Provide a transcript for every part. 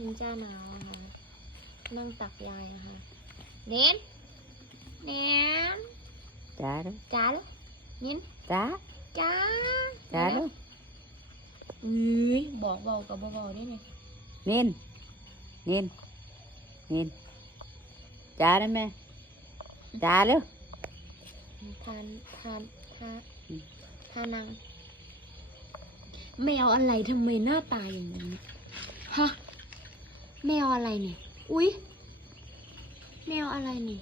นินจาหนาวอะค่ะนั่งตักยายอะค่ะเน้นเน้นจ้าลูกจ้าลูกนินจ้าจ้าจ้าลูกอุ้ยบอกเบากับเบาๆได้ไงนินนินนินจ้าได้ไหมจ้าลูกทานทานทานอืมทานังแมวอะไรทำไมหน้าตาอย่างนี้ฮะ แมวอะไรเนี่ยอุ๊ย แมวอะไรนี่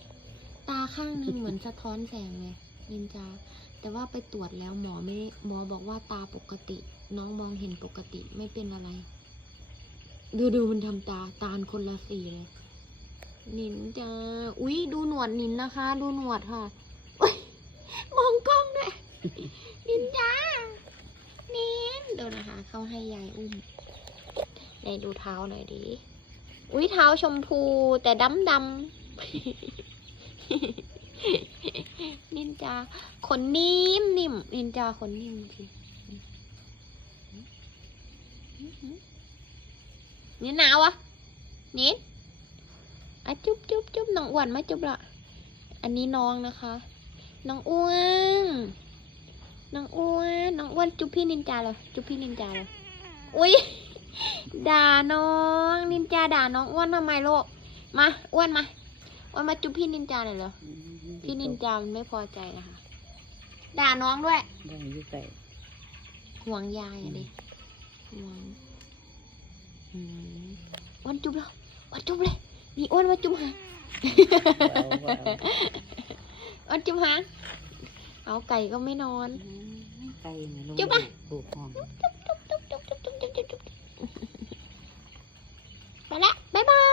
ตาข้างหนึงเหมือนสะท้อนแสงเลยนินจา แต่ว่าไปตรวจแล้วหมอไม่ได้หมอบอกว่าตาปกติ น้องมองเห็นปกติไม่เป็นอะไร ดูดูมันทำตาตาคนละสีเลย นินจา อุ๊ย ดูหนวดนินนะคะ ดูหนวดค่ะอุ๊ยมองกล้องด้วยนินจา นินดูนะคะ เขาให้ยายอุ้มไหนดูเท้าหน่อยดิ อุ๊ยเท้าชมพูแต่ดำดำนินจาขนนิ่มนิ่มนินจาขนนิ่มจริงนี่หนาวอะนินอะจุ๊บจุ๊บจุ๊บน้องอ้วนมาจุ๊บละอันนี้น้องนะคะ น้องอ้วนน้องอ้วนน้องอ้วนจุ๊บพี่นินจาเลยจุ๊บพี่นินจาเลยอุ้ย ด่าน้อง นินจาด่าน้องอ้วนทำไมลูกมาอ้วนมาอ้วนมาจุ๊บพี่นินจาเลยเหรอพี่นินจามันไม่พอใจนะคะ ด่าน้องด้วยได้อยู่ไกลห่วงยายอะดิห่วงอืมอ้วนจุ๊บแล้วอ้วนจุ๊บเลยนี่อ้วนมาจุ๊บหางเอาว่าเอาอ้วนจุ๊บหางเอาไก่ก็ไม่นอน ไกลนะลูกจุ๊บปะปลูกหอมจุ๊บจุ๊บ จุ๊บจุ๊บ